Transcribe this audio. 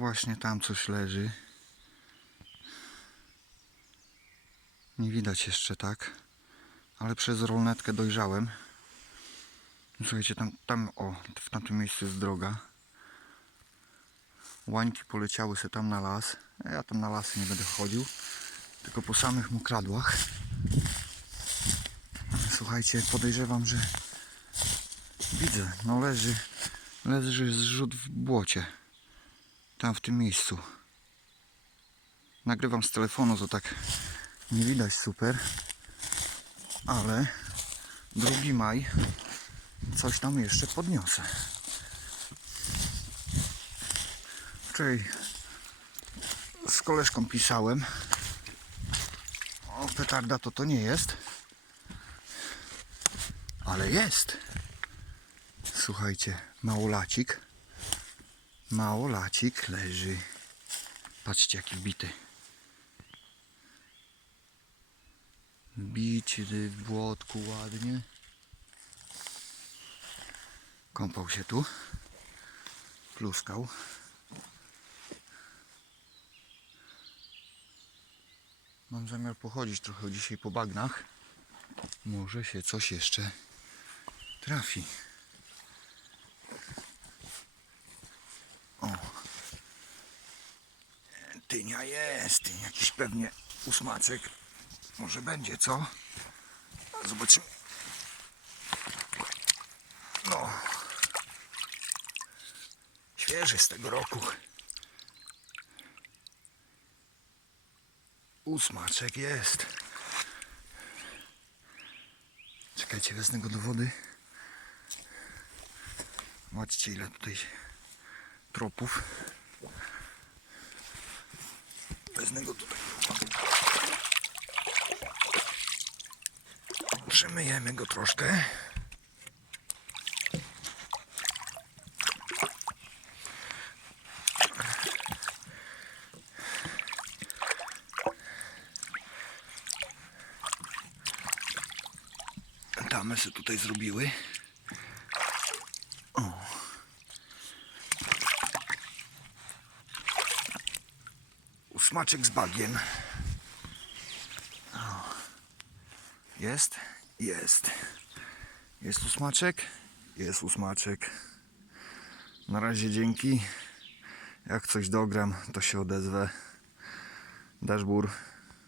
właśnie tam coś leży. Nie widać jeszcze tak, ale przez rolnetkę dojrzałem. Słuchajcie, tam, tam, o, w tamtym miejscu jest droga. Łańki poleciały se tam na las. Ja tam na lasy nie będę chodził, tylko po samych mokradłach. Słuchajcie, podejrzewam, że widzę, no leży, leży zrzut w błocie. Tam w tym miejscu. Nagrywam z telefonu, to tak nie widać super, ale 2 maj coś tam jeszcze podniosę. Wczoraj z koleżką pisałem. O, petarda to to nie jest. Ale jest. Słuchajcie, małolacik. Małolacik leży. Patrzcie jaki wbity. Wbici w błotku ładnie. Kąpał się tu. Pluskał. Mam zamiar pochodzić trochę dzisiaj po bagnach. Może się coś jeszcze trafi. O. Tynia jest. Jakiś pewnie usmaczek. Może będzie, co? Zobaczymy. No. Świeży z tego roku. Ósmaczek jest. Czekajcie, wezmę go do wody. Zobaczcie ile tutaj tropów. Wezmę go tutaj. Przemyjemy go troszkę. Tamy się tutaj zrobiły. Usmaczek z bagiem. O. Jest? Jest. Jest usmaczek? Jest usmaczek. Na razie dzięki. Jak coś dogram, to się odezwę. Dashbur.